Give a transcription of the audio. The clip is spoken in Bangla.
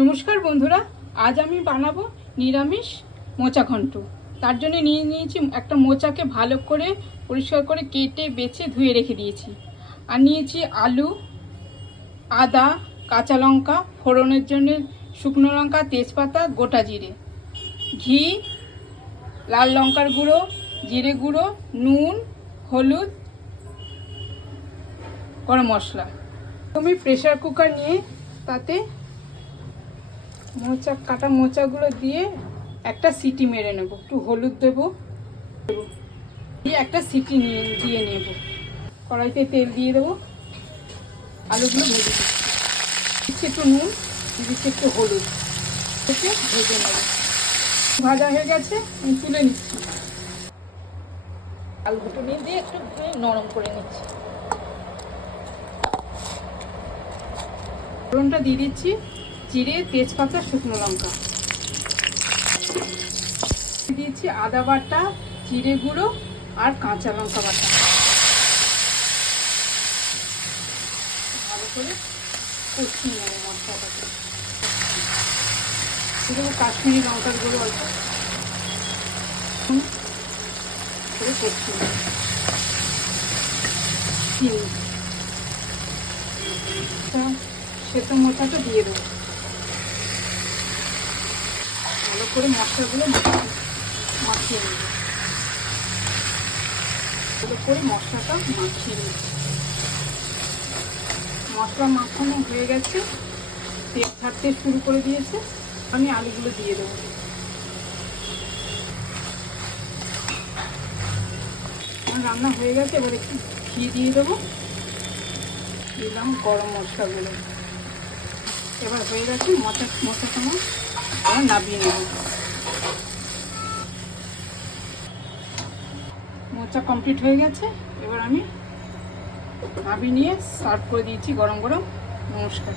নমস্কার বন্ধুরা, আজ আমি বানাবো নিরামিষ মোচা ঘন্ট। তার জন্য নিয়ে নিয়েছি একটা মোচাকে ভালো করে পরিষ্কার করে কেটে বেছে ধুয়ে রেখে দিয়েছি। আর নিয়েছি আলু, আদা, কাঁচা লঙ্কা, ফোড়নের জন্য শুকনো লঙ্কা, তেজপাতা, গোটা জিরে, ঘি, লাল লঙ্কার গুঁড়ো, জিরে গুঁড়ো, নুন, হলুদ, গরম মশলা। আমি প্রেসার কুকার নিয়ে তাতে কাটা মোচাগুলো দিয়ে একটা সিটি মেরে নেব। একটু হলুদ দেবো, দিয়ে একটা সিটি দিয়ে নেব। কড়াইতে তেল দিয়ে দেবো, আলুগুলো ভেজে দিচ্ছি, একটু নুন দিচ্ছি, একটু হলুদ থেকে ভেজে নেব। ভাজা হয়ে গেছে, আমি তুলে নিচ্ছি। আলু ঘুটুনি দিয়ে একটু নরম করে নিচ্ছি। ফোড়নটা দিয়ে দিচ্ছি জিরে, তেজপাতা, শুকনো লঙ্কা দিয়েছি, আদা বাটা, জিরে গুঁড়ো আর কাঁচা লঙ্কা বাটা। ভালো করে কষিয়ে নেব মশলাটাকে। দেবো কাশ্মীরি লঙ্কার গুঁড়ো অল্প করে কষিয়ে নেব। সেদ্ধ মোচাটা দিয়ে দেবো। ভালো করে মশলাগুলো মাখিয়ে নেব। ভালো করে মশলাটা মাখিয়ে নিচ্ছি। মশলা মাখানো হয়ে গেছে, তেল ছাড়তে শুরু করে দিয়েছে। আমি আলুগুলো দিয়ে দেবো। আমার রান্না হয়ে গেছে, এবার একটু ঘি দিয়ে দেবো। দিলাম গরম মশলাগুলো। এবার হয়ে গেছে মোচাটা আমার নামিয়ে নেব। মোচা কমপ্লিট হয়ে গেছে, এবার আমি নামিয়ে নিয়ে সার্ভ করে দিয়েছি গরম গরম। নমস্কার।